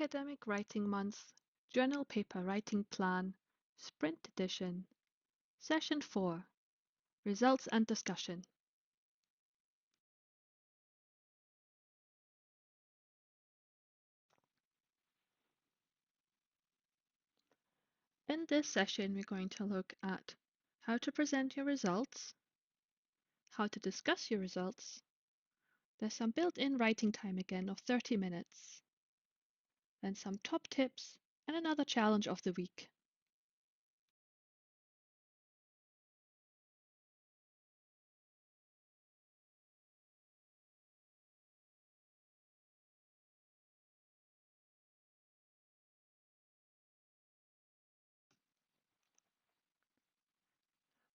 Academic Writing Month, Journal Paper Writing Plan, Sprint Edition, Session 4, Results and Discussion. In this session, we're going to look at how to present your results, how to discuss your results. There's some built-in writing time again of 30 minutes, then some top tips and another challenge of the week.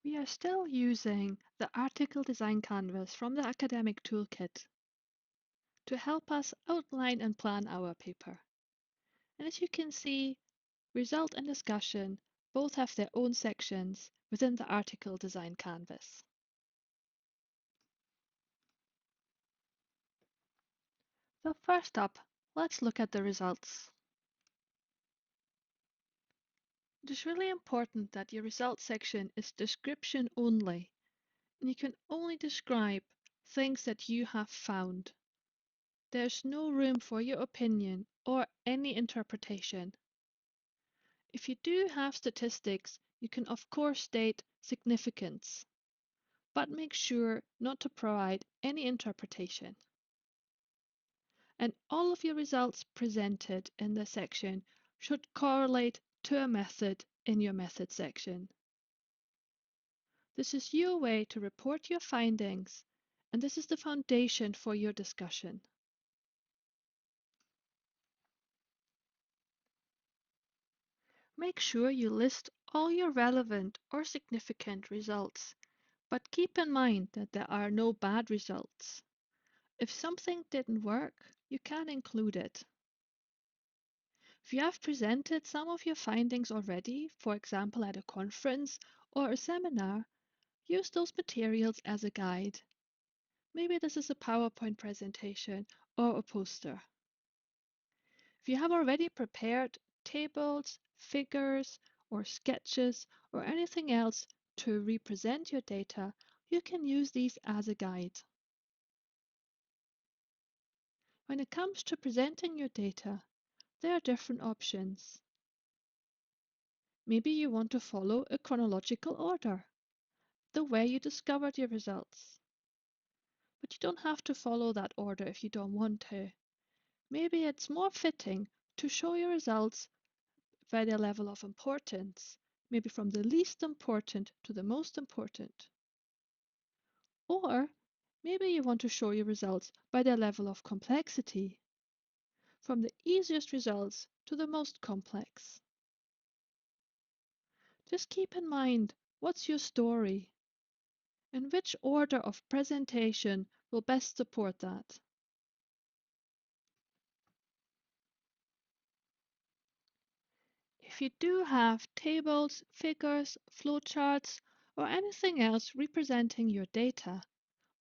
We are still using the article design canvas from the academic toolkit to help us outline and plan our paper. And as you can see, result and discussion both have their own sections within the article design canvas. So first up, let's look at the results. It is really important that your results section is description only, and you can only describe things that you have found. There's no room for your opinion or any interpretation. If you do have statistics, you can of course state significance, but make sure not to provide any interpretation. And all of your results presented in the section should correlate to a method in your method section. This is your way to report your findings, and this is the foundation for your discussion. Make sure you list all your relevant or significant results, but keep in mind that there are no bad results. If something didn't work, you can include it. If you have presented some of your findings already, for example at a conference or a seminar, use those materials as a guide. Maybe this is a PowerPoint presentation or a poster. If you have already prepared tables, figures, or sketches, or anything else to represent your data, you can use these as a guide. When it comes to presenting your data, there are different options. Maybe you want to follow a chronological order, the way you discovered your results. But you don't have to follow that order if you don't want to. Maybe it's more fitting to show your results by their level of importance, maybe from the least important to the most important. Or maybe you want to show your results by their level of complexity, from the easiest results to the most complex. Just keep in mind, what's your story? And which order of presentation will best support that? If you do have tables, figures, flowcharts, or anything else representing your data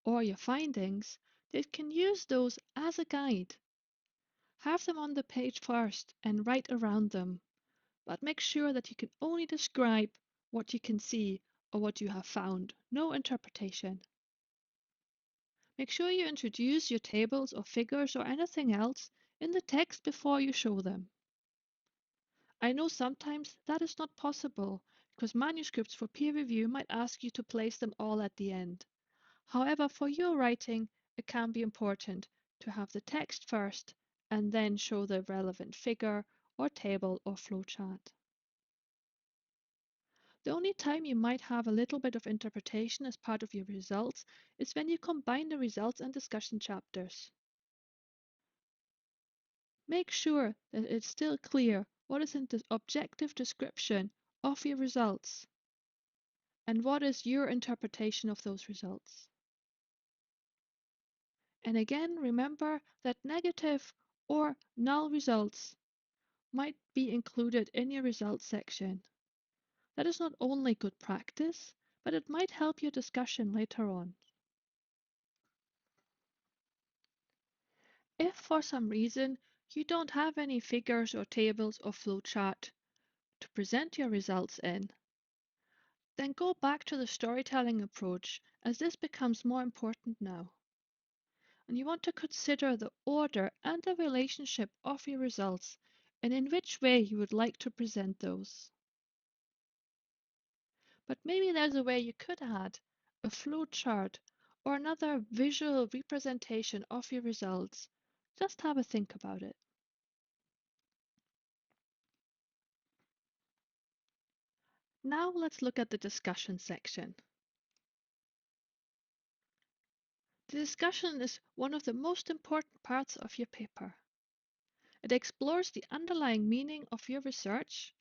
or your findings, you can use those as a guide. Have them on the page first and write around them, but make sure that you can only describe what you can see or what you have found, no interpretation. Make sure you introduce your tables or figures or anything else in the text before you show them. I know sometimes that is not possible because manuscripts for peer review might ask you to place them all at the end. However, for your writing, it can be important to have the text first and then show the relevant figure or table or flowchart. The only time you might have a little bit of interpretation as part of your results is when you combine the results and discussion chapters. Make sure that it's still clear what is in the objective description of your results and what is your interpretation of those results. And again, remember that negative or null results might be included in your results section. That is not only good practice, but it might help your discussion later on. If for some reason you don't have any figures or tables or flowchart to present your results in, then go back to the storytelling approach as this becomes more important now. And you want to consider the order and the relationship of your results and in which way you would like to present those. But maybe there's a way you could add a flowchart or another visual representation of your results. Just have a think about it. Now let's look at the discussion section. The discussion is one of the most important parts of your paper. It explores the underlying meaning of your research.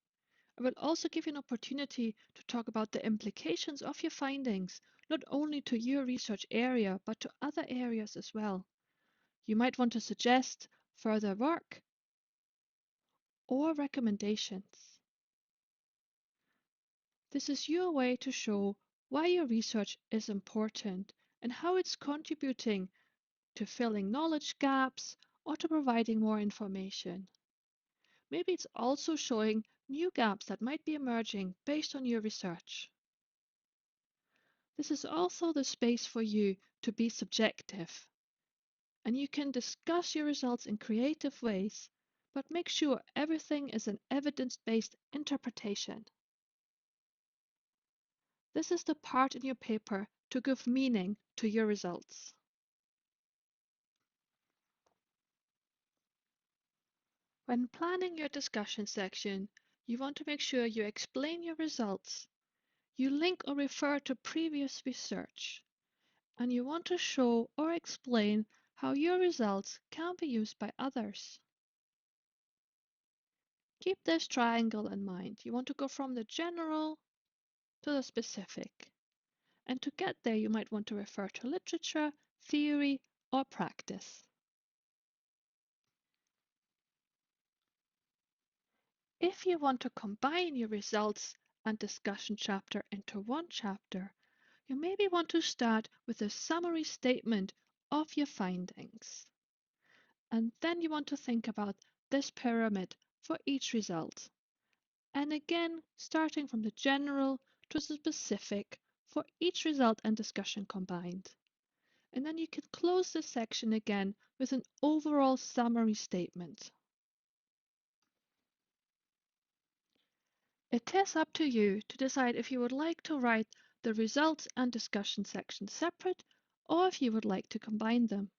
It will also give you an opportunity to talk about the implications of your findings, not only to your research area, but to other areas as well. You might want to suggest further work or recommendations. This is your way to show why your research is important and how it's contributing to filling knowledge gaps or to providing more information. Maybe it's also showing new gaps that might be emerging based on your research. This is also the space for you to be subjective, and you can discuss your results in creative ways, but make sure everything is an evidence-based interpretation. This is the part in your paper to give meaning to your results. When planning your discussion section, you want to make sure you explain your results. You link or refer to previous research, and you want to show or explain how your results can be used by others. Keep this triangle in mind. You want to go from the general to the specific. And to get there, you might want to refer to literature, theory, or practice. If you want to combine your results and discussion chapter into one chapter, you maybe want to start with a summary statement of your findings. And then you want to think about this pyramid for each result. And again, starting from the general to the specific for each result and discussion combined. And then you can close this section again with an overall summary statement. It is up to you to decide if you would like to write the results and discussion section separate or if you would like to combine them.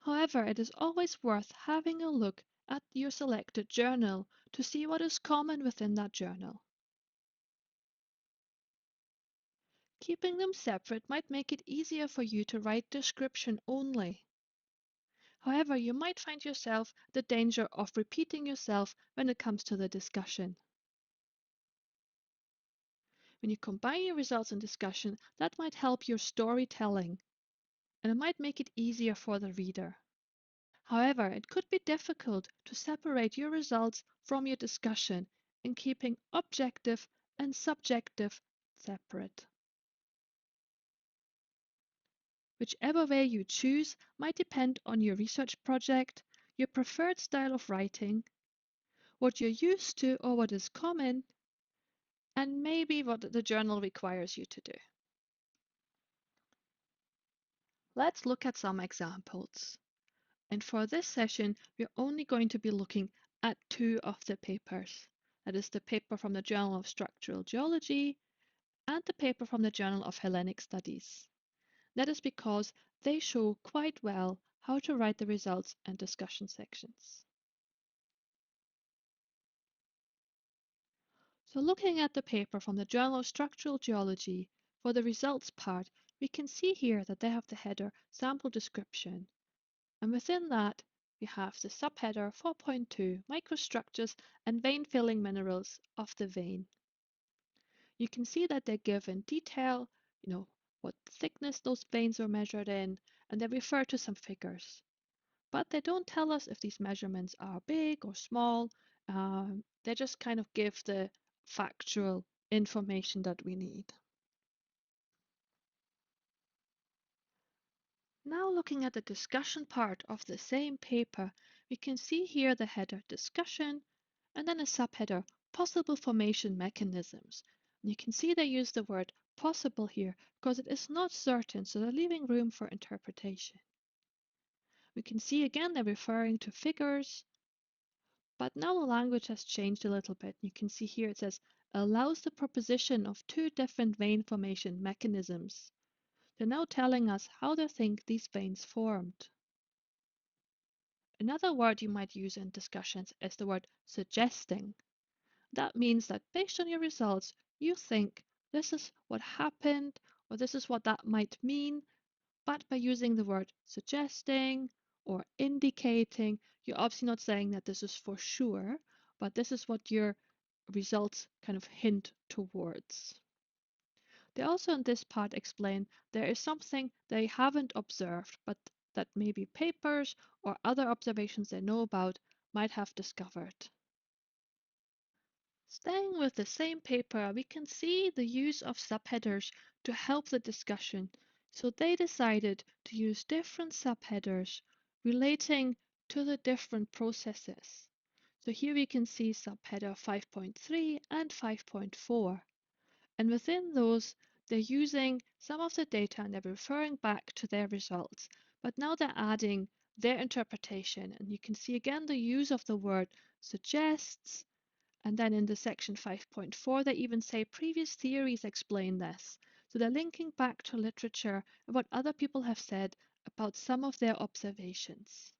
However, it is always worth having a look at your selected journal to see what is common within that journal. Keeping them separate might make it easier for you to write description only. However, you might find yourself the danger of repeating yourself when it comes to the discussion. When you combine your results and discussion, that might help your storytelling, and it might make it easier for the reader. However, it could be difficult to separate your results from your discussion in keeping objective and subjective separate. Whichever way you choose might depend on your research project, your preferred style of writing, what you're used to or what is common, and maybe what the journal requires you to do. Let's look at some examples. And for this session, we're only going to be looking at two of the papers. That is the paper from the Journal of Structural Geology and the paper from the Journal of Hellenic Studies. That is because they show quite well how to write the results and discussion sections. So looking at the paper from the Journal of Structural Geology, for the results part, we can see here that they have the header Sample Description. And within that, we have the subheader 4.2 Microstructures and Vein Filling Minerals of the Vein. You can see that they give in detail, what thickness those veins are measured in, and they refer to some figures. But they don't tell us if these measurements are big or small. They just kind of give the factual information that we need. Now looking at the discussion part of the same paper, We can see here the header discussion and then a subheader possible formation mechanisms. And you can see they use the word possible here because it is not certain, so they're leaving room for interpretation. We can see again they're referring to figures, but now the language has changed a little bit. You can see here it says allows the proposition of two different vein formation mechanisms. They're now telling us how they think these veins formed. Another word you might use in discussions is the word suggesting. That means that based on your results, you think this is what happened or this is what that might mean, but by using the word suggesting or indicating, you're obviously not saying that this is for sure, but this is what your results kind of hint towards. They also in this part explain there is something they haven't observed, but that maybe papers or other observations they know about might have discovered. Staying with the same paper, we can see the use of subheaders to help the discussion. So they decided to use different subheaders relating to the different processes. So here we can see subheader 5.3 and 5.4. And within those, they're using some of the data and they're referring back to their results. But now they're adding their interpretation. And you can see again the use of the word suggests. And then in the section 5.4, they even say previous theories explain this. So they're linking back to literature and what other people have said about some of their observations.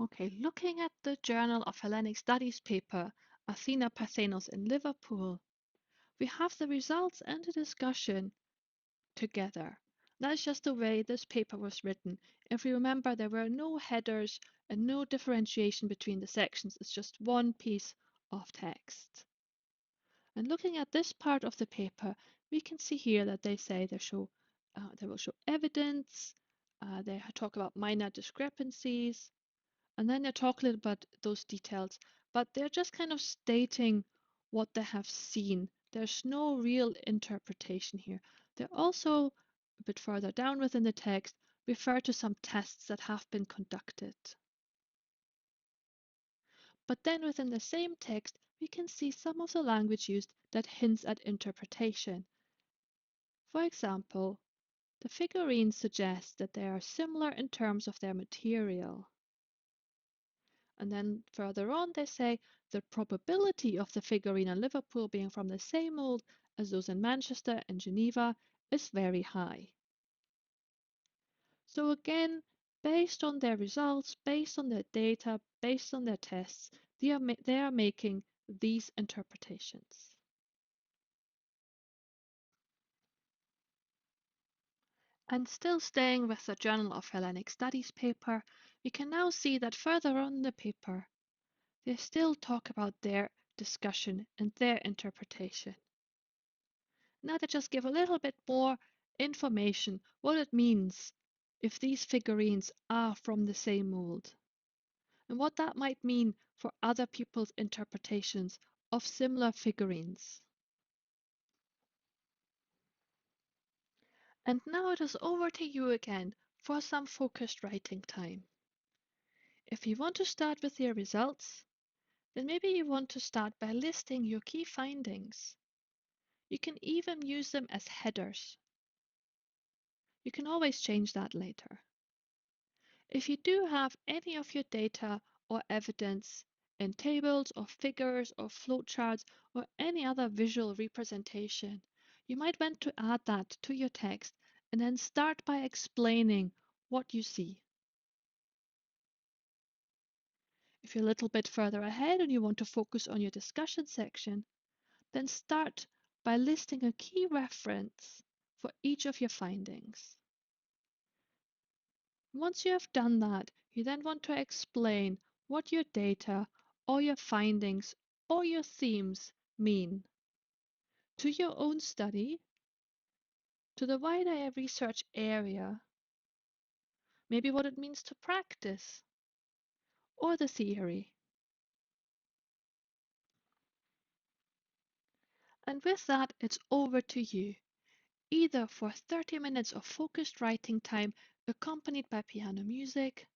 Okay, looking at the Journal of Hellenic Studies paper, Athena Parthenos in Liverpool, we have the results and the discussion together. That's just the way this paper was written. If you remember, there were no headers and no differentiation between the sections. It's just one piece of text. And looking at this part of the paper, we can see here that they say they will show evidence, they talk about minor discrepancies, and then they talk a little about those details, but they're just kind of stating what they have seen. There's no real interpretation here. They also, a bit further down within the text, refer to some tests that have been conducted. But then within the same text, we can see some of the language used that hints at interpretation. For example, the figurines suggest that they are similar in terms of their material. And then further on, they say the probability of the figurine in Liverpool being from the same mold as those in Manchester and Geneva is very high. So again, based on their results, based on their data, based on their tests, they are making these interpretations. And still staying with the Journal of Hellenic Studies paper, we can now see that further on in the paper, they still talk about their discussion and their interpretation. Now they just give a little bit more information what it means if these figurines are from the same mold, and what that might mean for other people's interpretations of similar figurines. And now it is over to you again for some focused writing time. If you want to start with your results, then maybe you want to start by listing your key findings. You can even use them as headers. You can always change that later. If you do have any of your data or evidence in tables or figures or flowcharts or any other visual representation, you might want to add that to your text and then start by explaining what you see. If you're a little bit further ahead and you want to focus on your discussion section, then start by listing a key reference for each of your findings. Once you have done that, you then want to explain what your data or your findings or your themes mean to your own study, to the wider research area, maybe what it means to practice, or the theory. And with that, it's over to you, either for 30 minutes of focused writing time accompanied by piano music,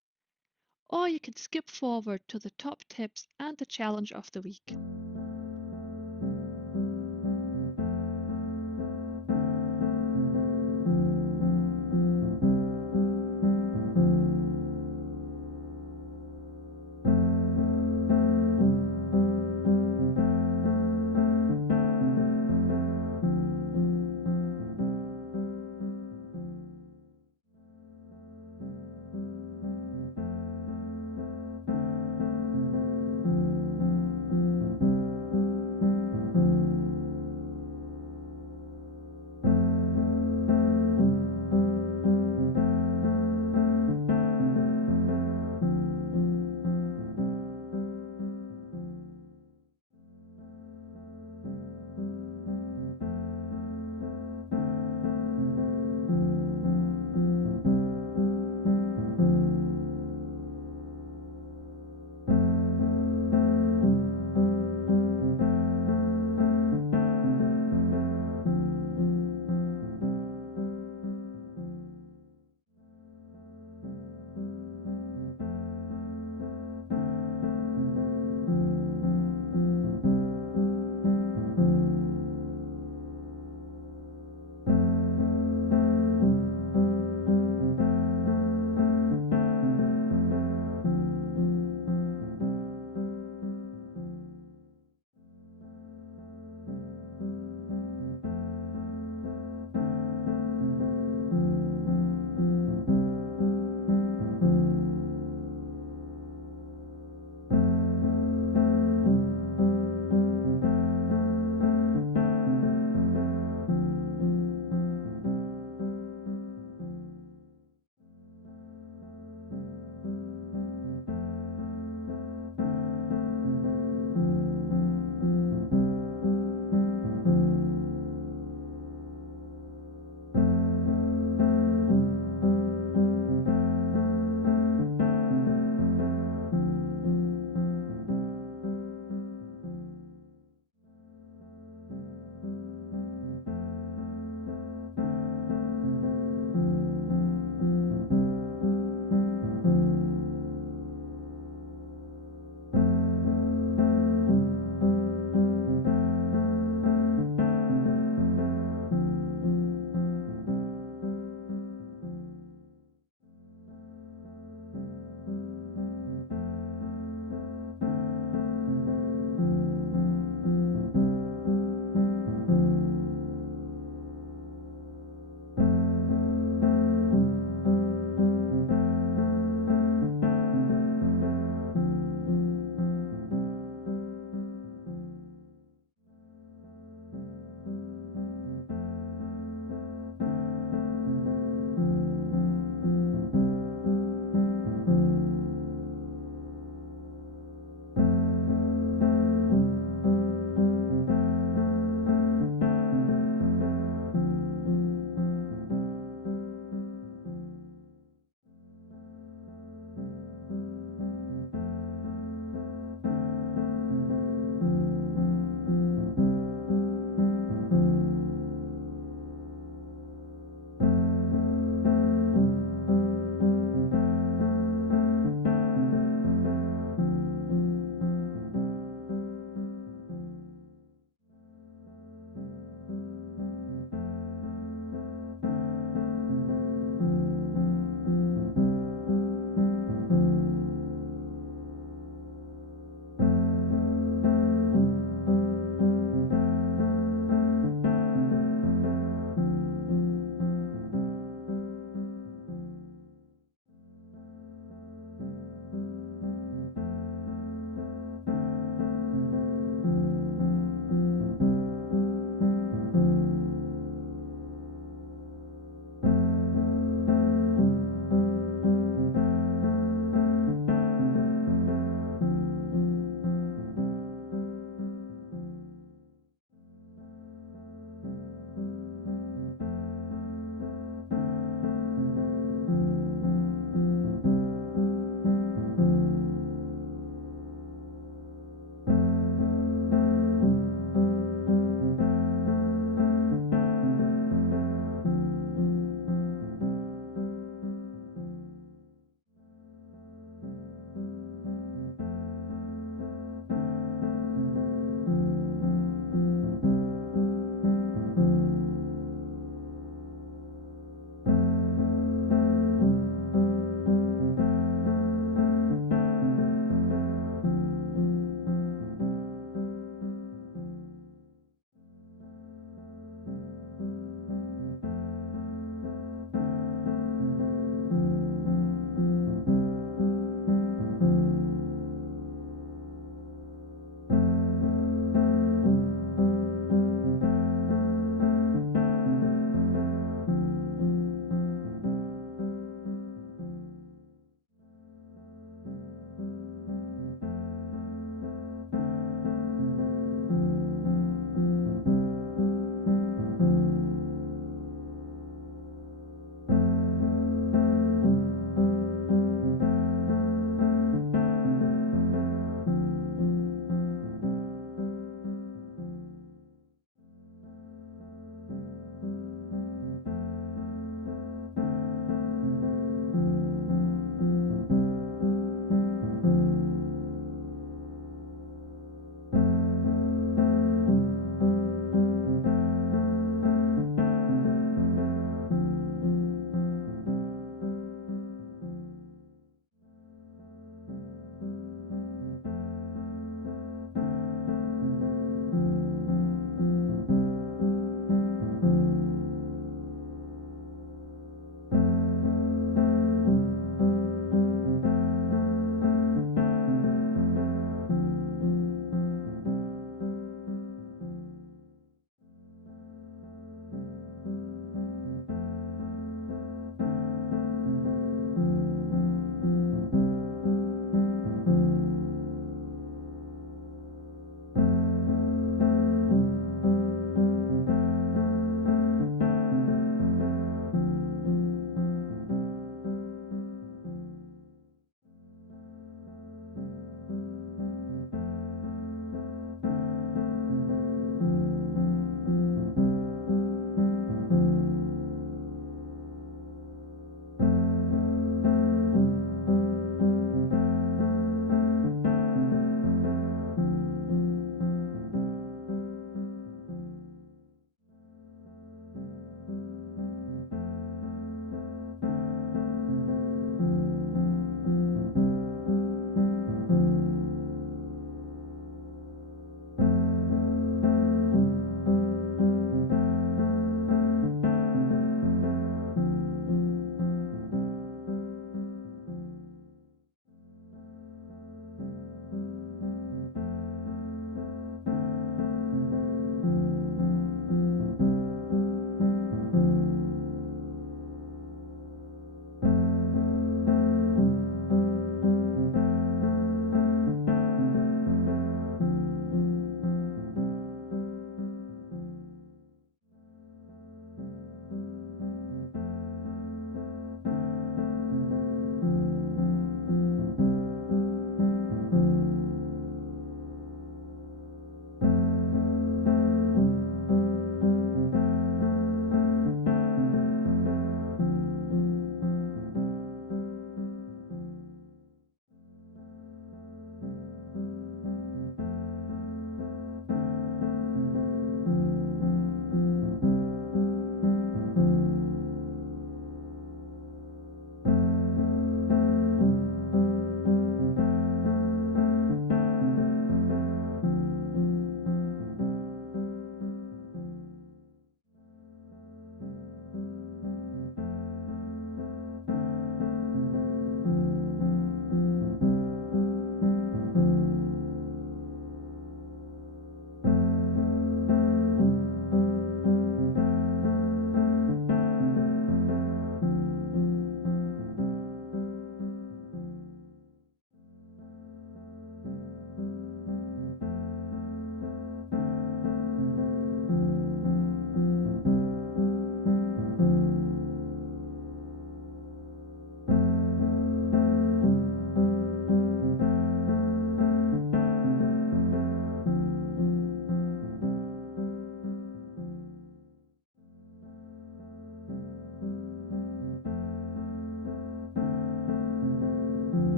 or you can skip forward to the top tips and the challenge of the week.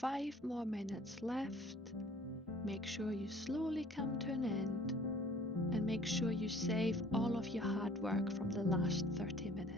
5 more minutes left. Make sure you slowly come to an end, and make sure you save all of your hard work from the last 30 minutes.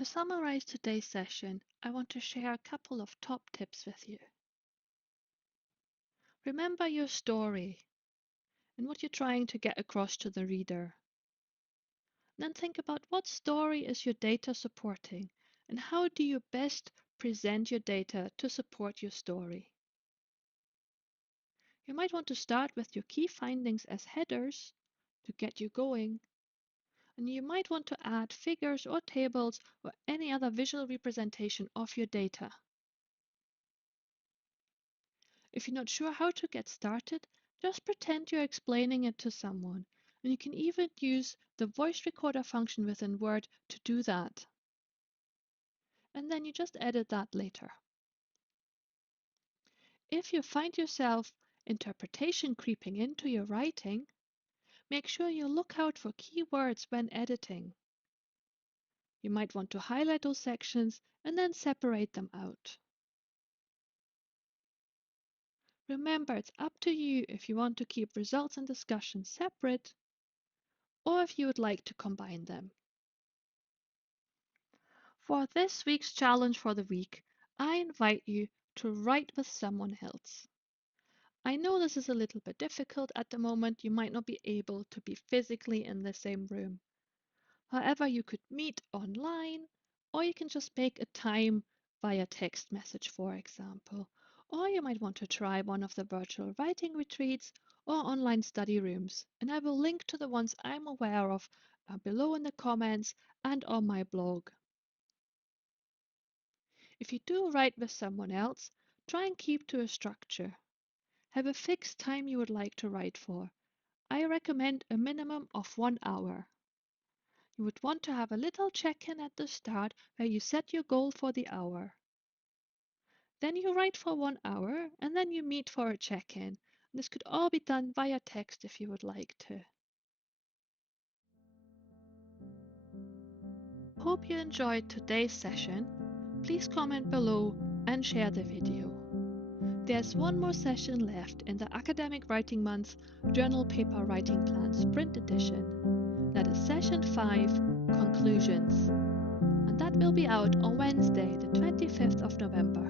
To summarize today's session, I want to share a couple of top tips with you. Remember your story and what you're trying to get across to the reader. Then think about what story is your data supporting and how do you best present your data to support your story. You might want to start with your key findings as headers to get you going, and you might want to add figures or tables or any other visual representation of your data. If you're not sure how to get started, just pretend you're explaining it to someone, and you can even use the voice recorder function within Word to do that. And then you just edit that later. If you find yourself interpretation creeping into your writing, make sure you look out for keywords when editing. You might want to highlight those sections and then separate them out. Remember, it's up to you if you want to keep results and discussion separate or if you would like to combine them. For this week's challenge for the week, I invite you to write with someone else. I know this is a little bit difficult at the moment. You might not be able to be physically in the same room. However, you could meet online, or you can just make a time via text message, for example. Or you might want to try one of the virtual writing retreats or online study rooms. And I will link to the ones I'm aware of below in the comments and on my blog. If you do write with someone else, try and keep to a structure. Have a fixed time you would like to write for. I recommend a minimum of 1 hour. You would want to have a little check-in at the start where you set your goal for the hour. Then you write for 1 hour and then you meet for a check-in. This could all be done via text if you would like to. Hope you enjoyed today's session. Please comment below and share the video. There's one more session left in the Academic Writing Month Journal Paper Writing Plan Sprint Edition. That is Session 5, Conclusions. And that will be out on Wednesday, the 25th of November.